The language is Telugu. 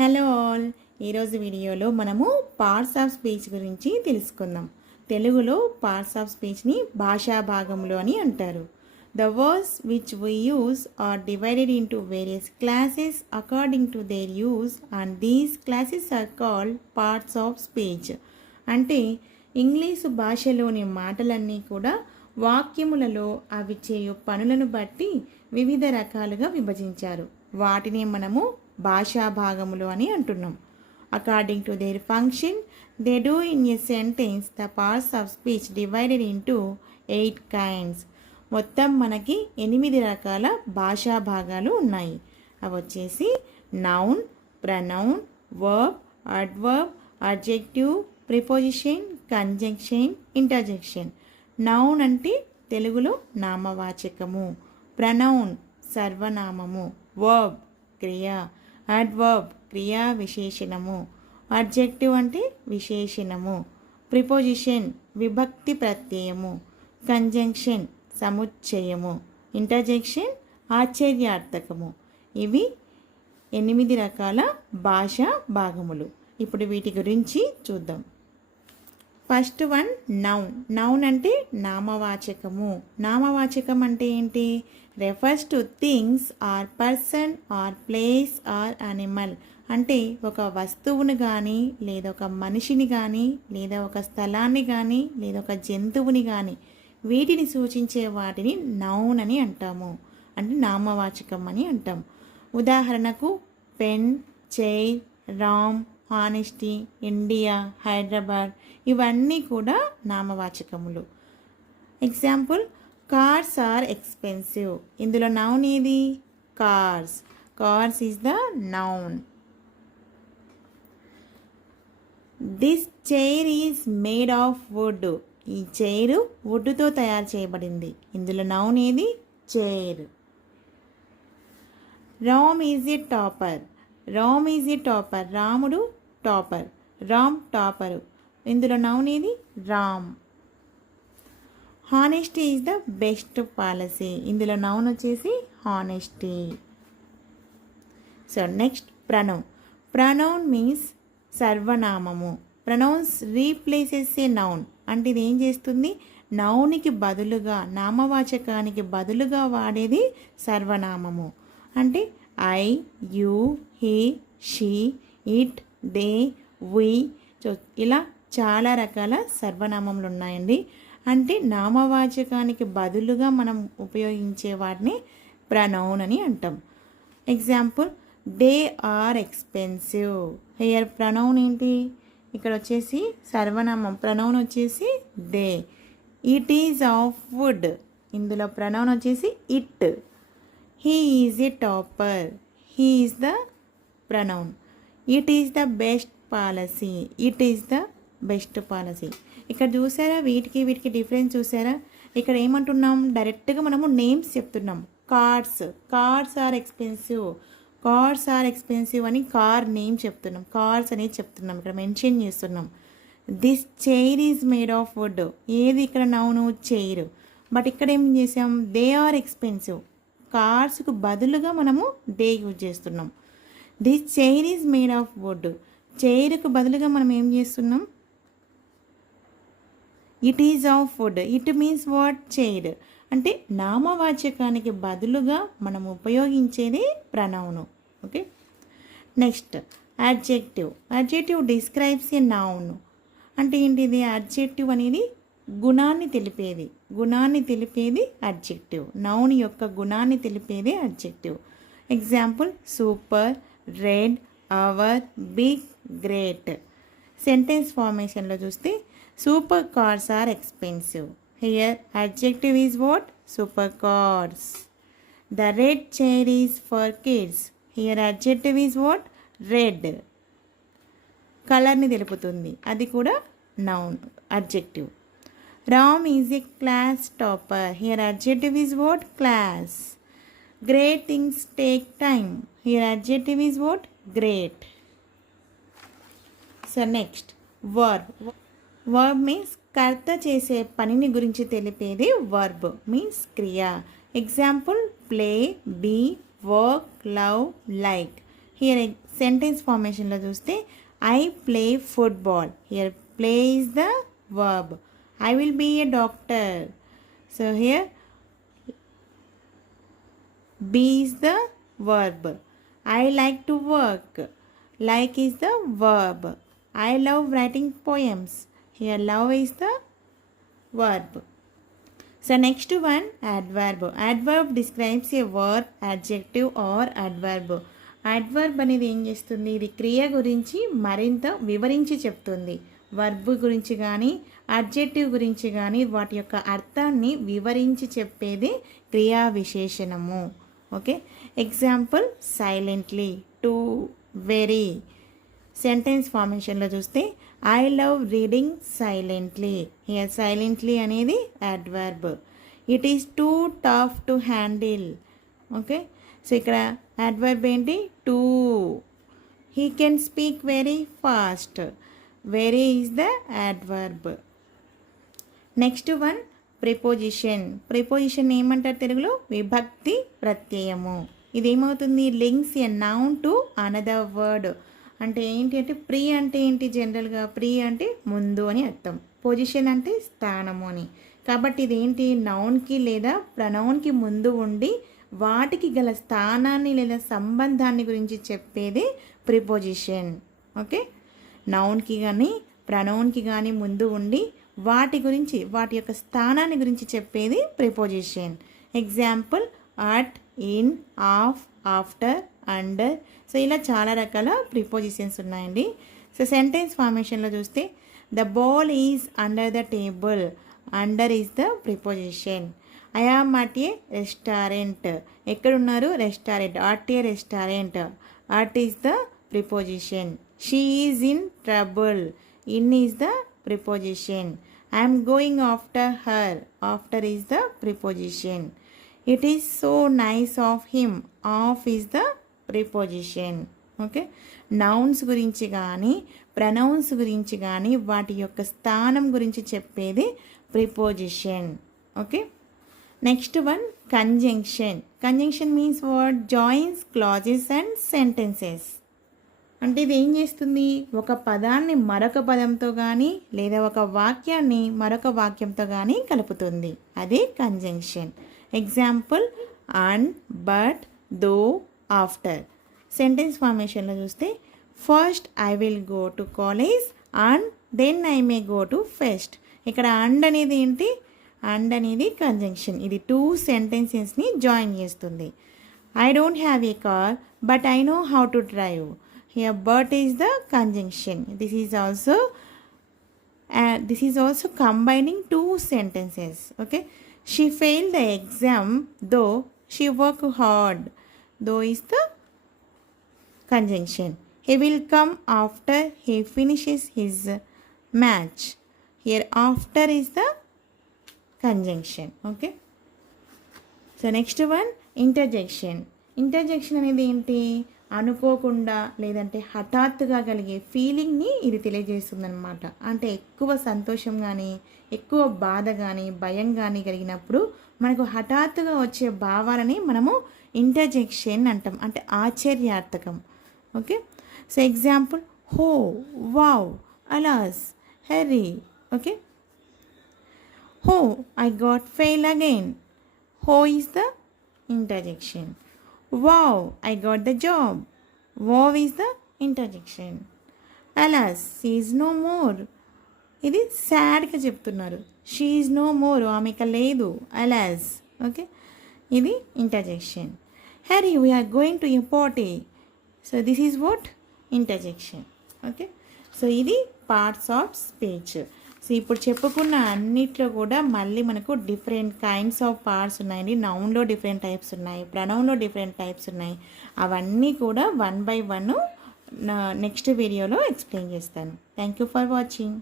హలో ఆల్, ఈరోజు వీడియోలో మనము పార్ట్స్ ఆఫ్ స్పీచ్ గురించి తెలుసుకుందాం. తెలుగులో పార్ట్స్ ఆఫ్ స్పీచ్ని భాషా భాగములు అని అంటారు. The words which we use are divided into various classes according to their use and these classes are called parts of speech. అంటే ఇంగ్లీషు భాషలోని మాటలన్నీ కూడా వాక్యములలో అవి చేయు పనులను బట్టి వివిధ రకాలుగా విభజించారు. వాటిని మనము భాషా భాగములు అని అంటున్నాం. According to there function they do in a sentence the parts of speech divided into 8 kinds. మొత్తం మనకి 8 రకాల భాషా భాగాలు ఉన్నాయి. అవి వచ్చేసి noun, pronoun, verb, adverb, adjective, preposition, conjunction, interjection. Noun అంటే తెలుగులో నామవాచకము, ప్రనౌన్ సర్వనామము, వర్బ్ క్రియ, అడ్వర్బ్ క్రియా విశేషణము, అడ్జెక్టివ్ అంటే విశేషణము, ప్రిపోజిషన్ విభక్తి ప్రత్యయము, కంజంక్షన్ సముచ్చయము, ఇంటర్జెక్షన్ ఆశ్చర్యార్థకము. ఇవి 8 రకాల భాషా భాగములు. ఇప్పుడు వీటి గురించి చూద్దాం. First one noun. నౌన్ అంటే నామవాచకము. నామవాచకం అంటే ఏంటి? Refers to things or person are place or animal. అంటే ఒక వస్తువుని కానీ లేదా ఒక మనిషిని కానీ లేదా ఒక స్థలాన్ని కానీ లేదా ఒక జంతువుని కానీ వీటిని సూచించే వాటిని నౌన్ అని అంటాము. అంటే నామవాచకం అని అంటాం. ఉదాహరణకు pen, chair, Ram, honesty, India, Hyderabad ఇవన్నీ కూడా నామవాచకములు. Example, cars are expensive. ఇందులో నౌన్ ఏది? Cars. Cars is the noun. This chair is made of wood. ఈ చైరు వుడ్తో తయారు చేయబడింది. ఇందులో నౌన్ ఏది? Chair. Ram is a topper. Ram is a topper. రాముడు టాపర్. రామ్ టాపరు. ఇందులో నౌన్ ఏది? Ram. Honesty is the best policy. ఇందులో నౌన్ వచ్చేసి honesty. So next pronoun. Pronoun means సర్వనామము. Pronouns replaces a noun. అంటే ఇది ఏం చేస్తుంది? నౌనికి బదులుగా, నామవాచకానికి బదులుగా వాడేది సర్వనామము. అంటే I, you, he, she, it, they, we. So ఇలా చాలా రకాల సర్వనామములు ఉన్నాయండి. అంటే నామవాచకానికి బదులుగా మనం ఉపయోగించే వాటిని ప్రనౌన్ అని అంటాం. Example, they are expensive. Here pronoun ఏంటి? ఇక్కడ వచ్చేసి సర్వనామం. ప్రనౌన్ వచ్చేసి they. It is of wood. ఇందులో ప్రనౌన్ వచ్చేసి it. He is a topper. He is the pronoun. It is the best policy. It is the best policy. ఇక్కడ చూసారా, వీటికి డిఫరెన్స్ చూసారా? ఇక్కడ ఏమంటున్నాం? డైరెక్ట్గా మనము నేమ్స్ చెప్తున్నాం. Cars. Cars are expensive. Cars are expensive అని కార్ నేమ్ చెప్తున్నాం. కార్స్ అనేది చెప్తున్నాం, ఇక్కడ మెన్షన్ చేస్తున్నాం. This chair is made of wood. ఏది ఇక్కడ నౌను? చైర్. బట్ ఇక్కడ ఏం చేసాం? They are expensive. కార్స్కు బదులుగా మనము దే యూజ్ చేస్తున్నాం. This chair is made of wood. చైర్కు బదులుగా మనం ఏం చేస్తున్నాం? It is of wood. It means what? Chair. అంటే నామవాచకానికి బదులుగా మనం ఉపయోగించేది pronoun. Okay. Next adjective. Adjective describes a noun. అంటే ఏంటిది? అడ్జెక్టివ్ అనేది గుణాన్ని తెలిపేది. గుణాన్ని తెలిపేది అడ్జెక్టివ్. నౌన్ యొక్క గుణాన్ని తెలిపేది adjective. Example, super, red, our, big, great. Sentence ఫార్మేషన్లో చూస్తే super cars are expensive. Here adjective is what? Super cars. The red chair is for kids. Here adjective is what? Red. కలర్ని తెలుపుతుంది, అది కూడా noun, adjective. Ram is a class topper. Here adjective is what? Class. Great things take time. Here adjective is what? Great. So next, verb. Verb means కర్త చేసే పనిని గురించి తెలిపేది verb. Means క్రియ. Example, play, be, work, love, like. Here sentence ఫార్మేషన్లో చూస్తే I play football. Here play is the verb. I will be a doctor. So here be is the verb. I like to work. Like is the verb. I love writing poems. Here love is the verb. So next one, adverb. Adverb describes a word, adjective or adverb. Adverb అనేది ఏం చేస్తుంది, ఇది క్రియ గురించి మరింత వివరించి చెప్తుంది. వర్బ్ గురించి కానీ అడ్జెక్టివ్ గురించి కానీ వాటి యొక్క అర్థాన్ని వివరించి చెప్పేది క్రియా విశేషణము. Okay, example silently, too, very. Sentence ఫార్మేషన్లో చూస్తే I love reading silently. Here silently అనేది adverb. It is too tough to handle. Okay, so ఇక్కడ అడ్వర్బ్ ఏంటి, too. He can speak very fast. Very is the adverb. Next one preposition. Preposition ఏమంటారు తెలుగులో, విభక్తి ప్రత్యయము. ఇది ఏమవుతుంది, links a noun to another word. అంటే ఏంటి అంటే ప్రీ అంటే ఏంటి, జనరల్గా ప్రీ అంటే ముందు అని అర్థం, పొజిషన్ అంటే స్థానము అని. కాబట్టి ఇది ఏంటి, నౌన్కి లేదా ప్రనౌన్కి ముందు ఉండి వాటికి గల స్థానాన్ని లేదా సంబంధాన్ని గురించి చెప్పేది ప్రిపోజిషన్. ఓకే, నౌన్కి కానీ ప్రనౌన్కి కానీ ముందు ఉండి వాటి గురించి వాటి యొక్క స్థానాన్ని గురించి చెప్పేది preposition. Example at, in, of, after, under. So ఇలా చాలా రకాల ప్రిపోజిషన్స్ ఉన్నాయండి. సో సెంటెన్స్ ఫార్మేషన్లో చూస్తే the ball is under the table. Under is the preposition. I am at a restaurant. ఎక్కడున్నారు, restaurant. At a restaurant. At is the preposition. She is in trouble. In is the preposition. I am going after her. After is the preposition. It is so nice of him. Of is the preposition. Okay, nouns గురించి కానీ ప్రనౌన్స్ గురించి కానీ వాటి యొక్క స్థానం గురించి చెప్పేది preposition. Okay, next one conjunction. Conjunction means what, joins clauses and sentences. అంటే ఇది ఏం చేస్తుంది, ఒక పదాన్ని మరొక పదంతో కానీ లేదా ఒక వాక్యాన్ని మరొక వాక్యంతో కానీ కలుపుతుంది. అదే conjunction. Example and, but, though, after. Sentence ఫార్మేషన్లో చూస్తే first I will go to college and then I may go to fest. ఇక్కడ అండ్ అనేది ఏంటి, అండ్ అనేది కంజంక్షన్. ఇది టూ సెంటెన్సెస్ని జాయిన్ చేస్తుంది. I don't have a car but I know how to drive. Here but is the conjunction. This is also combining two sentences. Okay, she failed the exam though she worked hard. Though is the conjunction. He will come after he finishes his match. Here after is the conjunction. Okay, so next one, interjection. Interjection అనేది ఏంటి, అనుకోకుండా లేదంటే హఠాత్తుగా కలిగే ఫీలింగ్ని ఇది తెలియజేస్తుంది అనమాట. అంటే ఎక్కువ సంతోషం కానీ ఎక్కువ బాధ కానీ భయం కానీ కలిగినప్పుడు మనకు హఠాత్తుగా వచ్చే భావాలని మనము ఇంటర్జెక్షన్ అంటాం, అంటే ఆశ్చర్యార్థకం. ఓకే, సో ఎగ్జాంపుల్ హో, వావ్, అలాస్, హెరీ. ఓకే, హో ఐ గాట్ ఫెయిల్ అగైన్. హో is the interjection. Wow, I got the job. Wow is the interjection. Alas, she is no more. ఇది సాడ్గా చెప్తున్నారు. షీ ఈజ్ నో మోర్, ఆమె ఇక లేదు. అలాస్. ఓకే, ఇది interjection. Harry we are going to a party. So this is what, interjection. Okay, so ఇది పార్ట్స్ ఆఫ్ స్పీచ్. సో ఇప్పుడు చెప్పుకున్న అన్నిట్లో కూడా మళ్ళీ మనకు డిఫరెంట్ కైండ్స్ ఆఫ్ పార్ట్స్ ఉన్నాయండి. నౌన్లో డిఫరెంట్ టైప్స్ ఉన్నాయి, ప్రనౌన్లో డిఫరెంట్ టైప్స్ ఉన్నాయి. అవన్నీ కూడా 1 by 1 నెక్స్ట్ వీడియోలో ఎక్స్ప్లెయిన్ చేస్తాను. Thank you for watching.